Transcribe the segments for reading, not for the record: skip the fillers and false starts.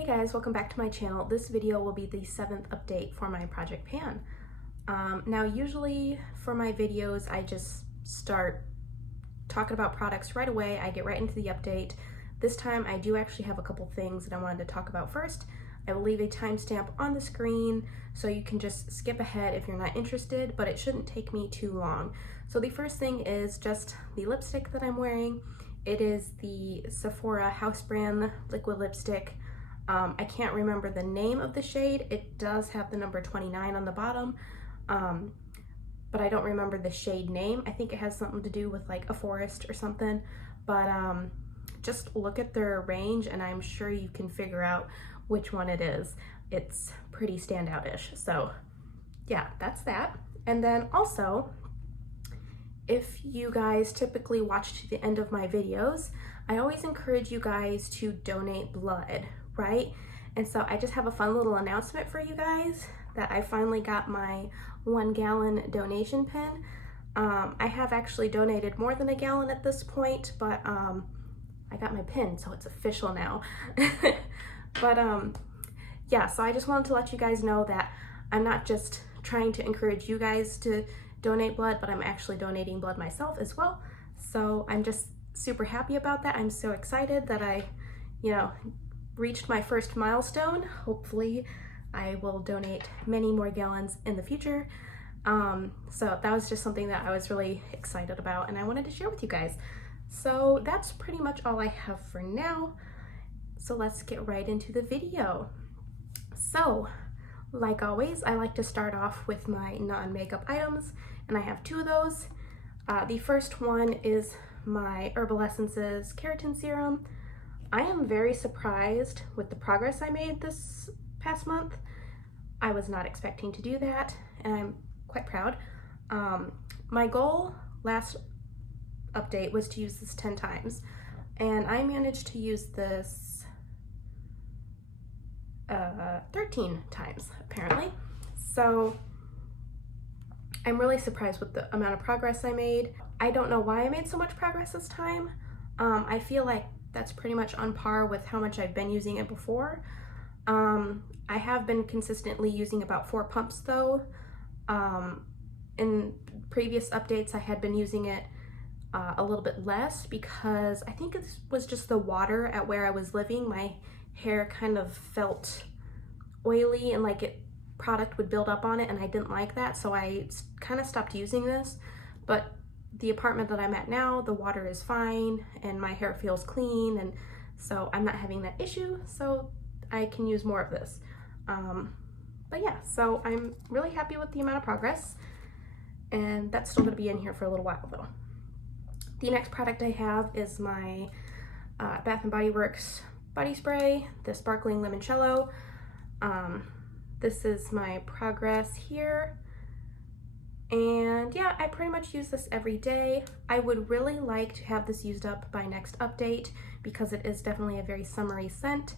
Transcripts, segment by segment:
Hey guys, welcome back to my channel. This video will be the 7th update for my Project Pan. Now usually for my videos I just start talking about products right away. I get right into the update. This time I do actually have a couple things that I wanted to talk about first. I will leave a timestamp on the screen so you can just skip ahead if you're not interested, but it shouldn't take me too long. So the first thing is just the lipstick that I'm wearing. It is the Sephora house brand liquid lipstick. I can't remember the name of the shade. It does have the number 29 on the bottom, but I don't remember the shade name. I think it has something to do with like a forest or something, but just look at their range and I'm sure you can figure out which one it is. It's pretty standout-ish. So yeah, that's that. And then also, if you guys typically watch to the end of my videos, I always encourage you guys to donate blood, right? And so I just have a fun little announcement for you guys that I finally got my 1 gallon donation pin. I have actually donated more than a gallon at this point, but I got my pin, so it's official now. But yeah, so I just wanted to let you guys know that I'm not just trying to encourage you guys to donate blood, but I'm actually donating blood myself as well. So I'm just super happy about that. I'm so excited that I, reached my first milestone. Hopefully I will donate many more gallons in the future. So that was just something that I was really excited about and I wanted to share with you guys. So that's pretty much all I have for now. So let's get right into the video. So like always, I like to start off with my non-makeup items, and I have 2 of those. The first one is my Herbal Essences keratin serum. I am very surprised with the progress I made this past month. I was not expecting to do that, and I'm quite proud. My goal last update was to use this 10 times, and I managed to use this 13 times apparently. So I'm really surprised with the amount of progress I made. I don't know why I made so much progress this time. I feel like that's pretty much on par with how much I've been using it before. I have been consistently using about 4 pumps though. In previous updates I had been using it a little bit less because I think it was just the water at where I was living. My hair kind of felt oily and like product would build up on it, and I didn't like that, so I kind of stopped using this. But the apartment that I'm at now, the water is fine and my hair feels clean, and so I'm not having that issue, so I can use more of this. But yeah, so I'm really happy with the amount of progress, and that's still going to be in here for a little while though. The next product I have is my Bath & Body Works body spray, the sparkling limoncello. This is my progress here. And yeah, I pretty much use this every day. I would really like to have this used up by next update because it is definitely a very summery scent,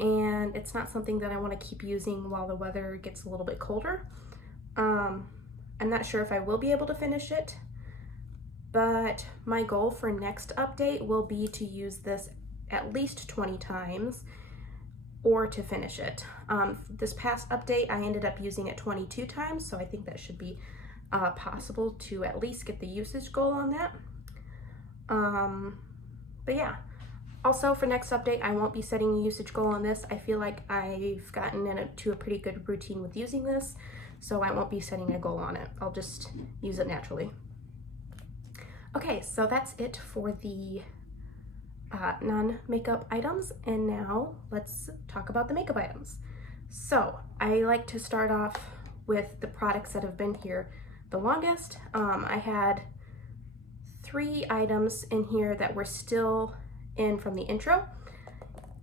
and it's not something that I want to keep using while the weather gets a little bit colder. I'm not sure if I will be able to finish it, but my goal for next update will be to use this at least 20 times or to finish it. This past update I ended up using it 22 times, so I think that should be possible to at least get the usage goal on that. But yeah, also for next update I won't be setting a usage goal on this. I feel like I've gotten into a pretty good routine with using this, so I won't be setting a goal on it. I'll just use it naturally. Okay, so that's it for the non-makeup items, and now let's talk about the makeup items. So I like to start off with the products that have been here the longest. I had 3 items in here that were still in from the intro,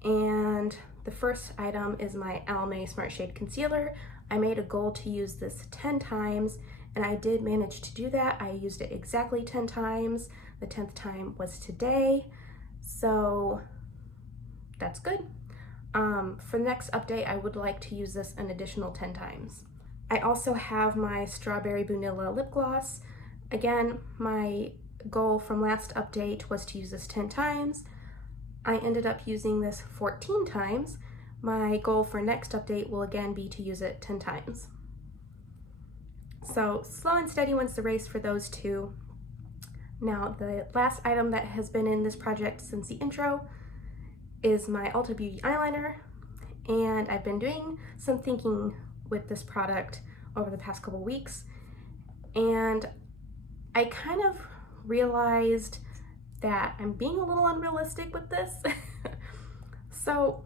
and the first item is my Almay Smart Shade Concealer. I made a goal to use this 10 times, and I did manage to do that. I used it exactly 10 times. The 10th time was today, so that's good. For the next update, I would like to use this an additional 10 times. I also have my Strawberry Boonilla lip gloss. Again, my goal from last update was to use this 10 times. I ended up using this 14 times. my goal for next update will again be to use it 10 times. So slow and steady wins the race for those two. Now the last item that has been in this project since the intro is my Ulta Beauty eyeliner, and I've been doing some thinking with this product over the past couple weeks, and I kind of realized that I'm being a little unrealistic with this. So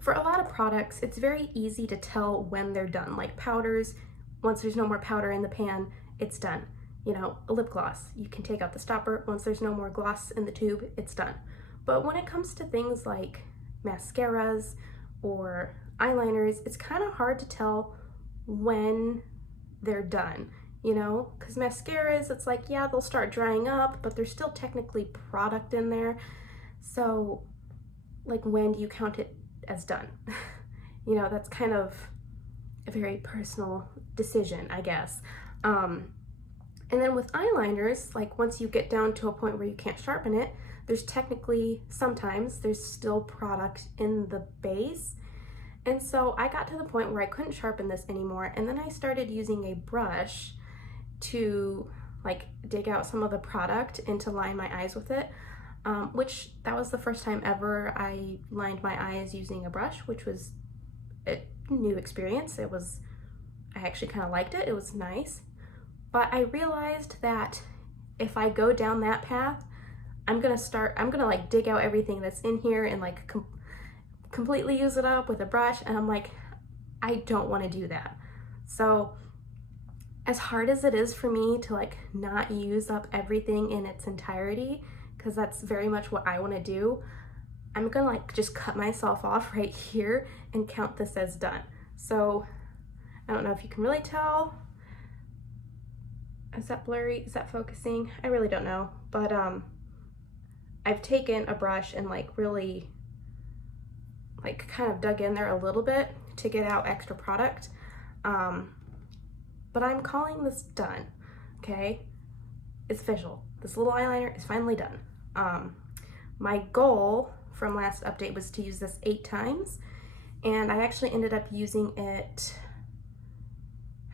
for a lot of products, it's very easy to tell when they're done. Like powders, once there's no more powder in the pan, it's done. You know, a lip gloss, you can take out the stopper. Once there's no more gloss in the tube, it's done. But when it comes to things like mascaras or eyeliners, it's kind of hard to tell when they're done, you know? Because mascaras, it's like, yeah, they'll start drying up, but there's still technically product in there. So, like, when do you count it as done? You know, that's kind of a very personal decision, I guess. And then with eyeliners, like once you get down to a point where you can't sharpen it, there's technically, sometimes there's still product in the base. And so I got to the point where I couldn't sharpen this anymore, and then I started using a brush to like dig out some of the product and to line my eyes with it, which that was the first time ever I lined my eyes using a brush, which was a new experience. I actually kind of liked it. It was nice. But I realized that if I go down that path, I'm gonna like dig out everything that's in here and like completely use it up with a brush. And I'm like, I don't want to do that. So as hard as it is for me to like not use up everything in its entirety, because that's very much what I want to do, I'm gonna like just cut myself off right here and count this as done. So I don't know if you can really tell. Is that blurry? Is that focusing? I really don't know. But I've taken a brush and like really like kind of dug in there a little bit to get out extra product. But I'm calling this done, okay? It's official. This little eyeliner is finally done. My goal from last update was to use this 8 times, and I actually ended up using it,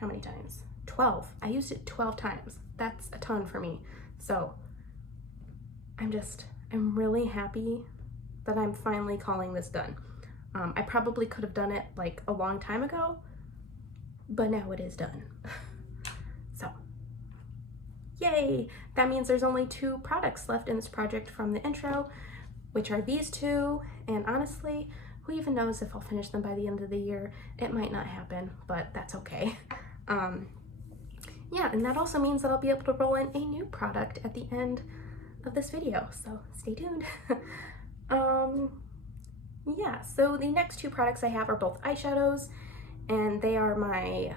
how many times? 12. I used it 12 times. That's a ton for me. So I'm really happy that I'm finally calling this done. I probably could have done it like a long time ago, but now it is done. So yay! That means there's only 2 products left in this project from the intro, which are these 2, and honestly, who even knows if I'll finish them by the end of the year. It might not happen, but that's okay. Yeah, and that also means that I'll be able to roll in a new product at the end of this video, so stay tuned. Yeah, so the next 2 products I have are both eyeshadows, and they are my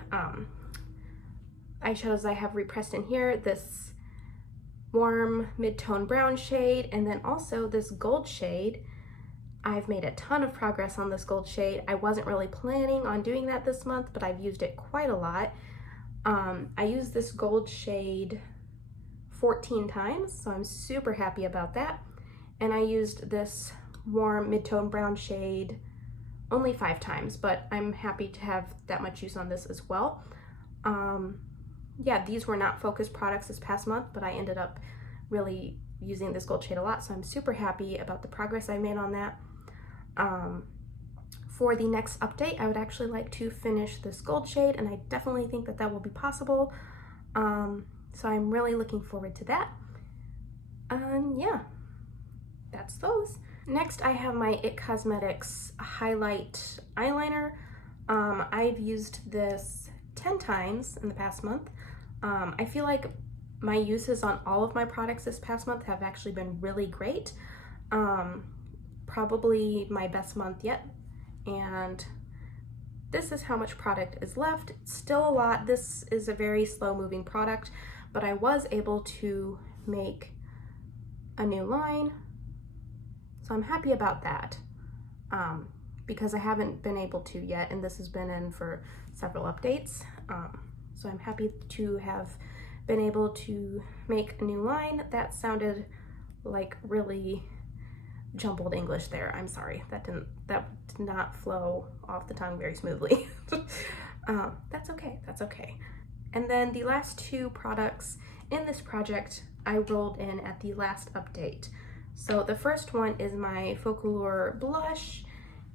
eyeshadows I have repressed in here, this warm mid-tone brown shade, and then also this gold shade. I've made a ton of progress on this gold shade. I wasn't really planning on doing that this month, but I've used it quite a lot. I used this gold shade 14 times, so I'm super happy about that. And I used this warm mid-tone brown shade only 5 times, but I'm happy to have that much use on this as well. Yeah, these were not focused products this past month, but I ended up really using this gold shade a lot, so I'm super happy about the progress I made on that. For the next update, I would actually like to finish this gold shade, and I definitely think that that will be possible. So I'm really looking forward to that. Yeah, that's those. Next, I have my IT Cosmetics Highlight Eyeliner. I've used this 10 times in the past month. I feel like my uses on all of my products this past month have actually been really great. Probably my best month yet. And this is how much product is left. It's still a lot. This is a very slow moving product, but I was able to make a new line. So I'm happy about that, because I haven't been able to yet, and this has been in for several updates. So I'm happy to have been able to make a new line. That sounded like really jumbled English there. I'm sorry. That did not flow off the tongue very smoothly. That's okay. That's okay. And then the last two products in this project I rolled in at the last update. So the first one is my Focallure blush,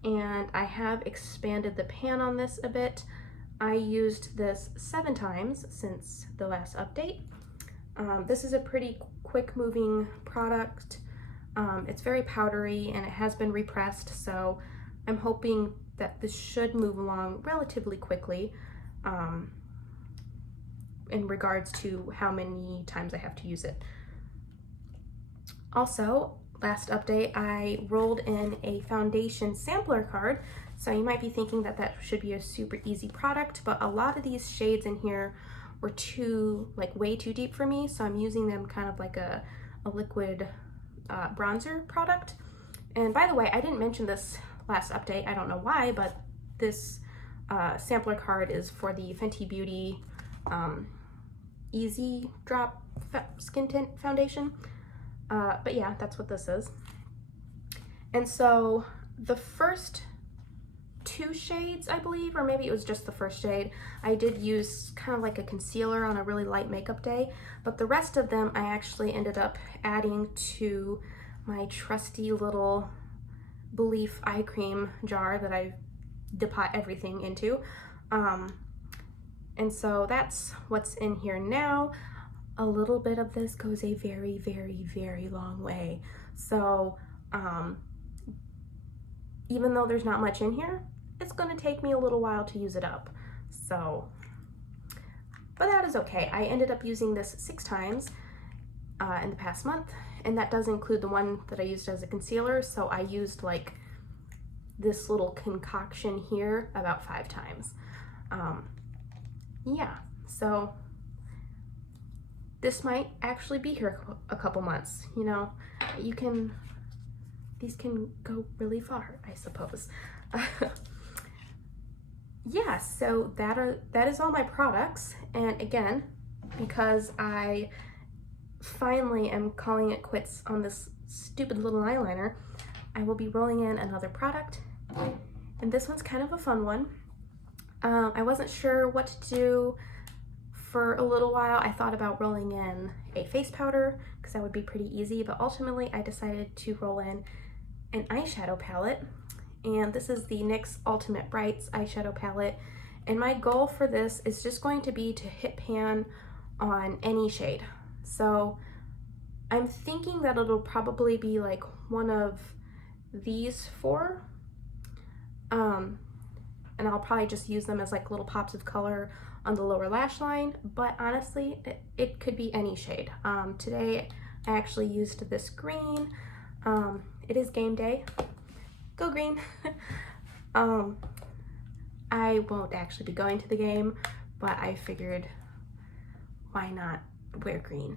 and I have expanded the pan on this a bit. I used this 7 times since the last update. This is a pretty quick moving product. It's very powdery and it has been repressed, so I'm hoping that this should move along relatively quickly in regards to how many times I have to use it. Also, last update, I rolled in a foundation sampler card. So you might be thinking that that should be a super easy product, but a lot of these shades in here were way too deep for me. So I'm using them kind of like a liquid bronzer product. And by the way, I didn't mention this last update. I don't know why, but this sampler card is for the Fenty Beauty Easy Drop Skin Tint Foundation. But yeah, that's what this is. And so the first 2 shades, I believe, or maybe it was just the first shade, I did use kind of like a concealer on a really light makeup day, but the rest of them I actually ended up adding to my trusty little Belief eye cream jar that I depot everything into. And so that's what's in here now. A little bit of this goes a very, very, very long way. So even though there's not much in here, it's going to take me a little while to use it up. So, but that is okay. I ended up using this 6 times in the past month, and that does include the one that I used as a concealer. So I used like this little concoction here about 5 times. Yeah, so this might actually be here a couple months. You know, these can go really far, I suppose. Yeah, so that is all my products. And again, because I finally am calling it quits on this stupid little eyeliner, I will be rolling in another product. And this one's kind of a fun one. I wasn't sure what to do. For a little while, I thought about rolling in a face powder because that would be pretty easy, but ultimately I decided to roll in an eyeshadow palette. And this is the NYX Ultimate Brights eyeshadow palette. And my goal for this is just going to be to hit pan on any shade. So I'm thinking that it'll probably be like one of these 4. And I'll probably just use them as like little pops of color on the lower lash line, but honestly, it could be any shade. Today I actually used this green. It is game day. Go green. I won't actually be going to the game, but I figured why not wear green?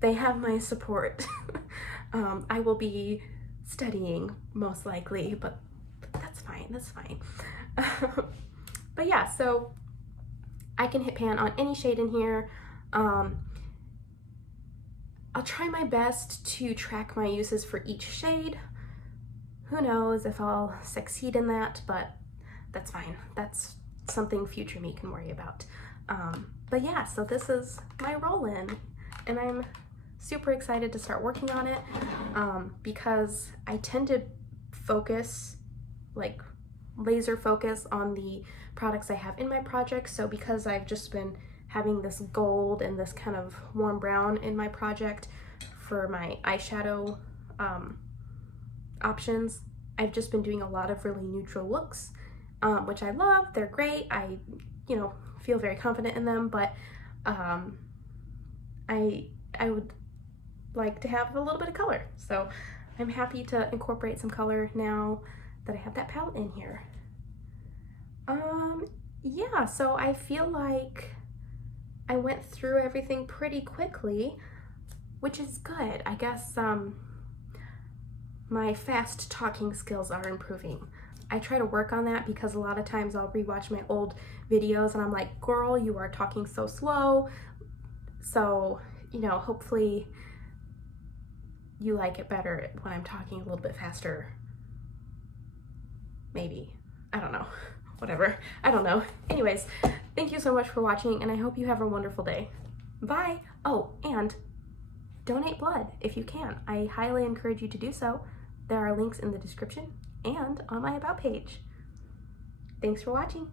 They have my support. I will be studying most likely, but that's fine, that's fine. But yeah, so I can hit pan on any shade in here. I'll try my best to track my uses for each shade. Who knows if I'll succeed in that, but that's fine. That's something future me can worry about. But yeah, so this is my roll-in, and I'm super excited to start working on it because I tend to focus, like laser focus on the products I have in my project. So because I've just been having this gold and this kind of warm brown in my project for my eyeshadow options, I've just been doing a lot of really neutral looks, which I love. They're great. I, feel very confident in them, but I would like to have a little bit of color. So I'm happy to incorporate some color now that I have that palette in here. Yeah, so I feel like I went through everything pretty quickly, which is good. I guess my fast talking skills are improving. I try to work on that because a lot of times I'll rewatch my old videos and I'm like, girl, you are talking so slow. So, hopefully you like it better when I'm talking a little bit faster. Maybe. I don't know. Whatever. I don't know. Anyways, thank you so much for watching, and I hope you have a wonderful day. Bye! Oh, and donate blood if you can. I highly encourage you to do so. There are links in the description and on my About page. Thanks for watching.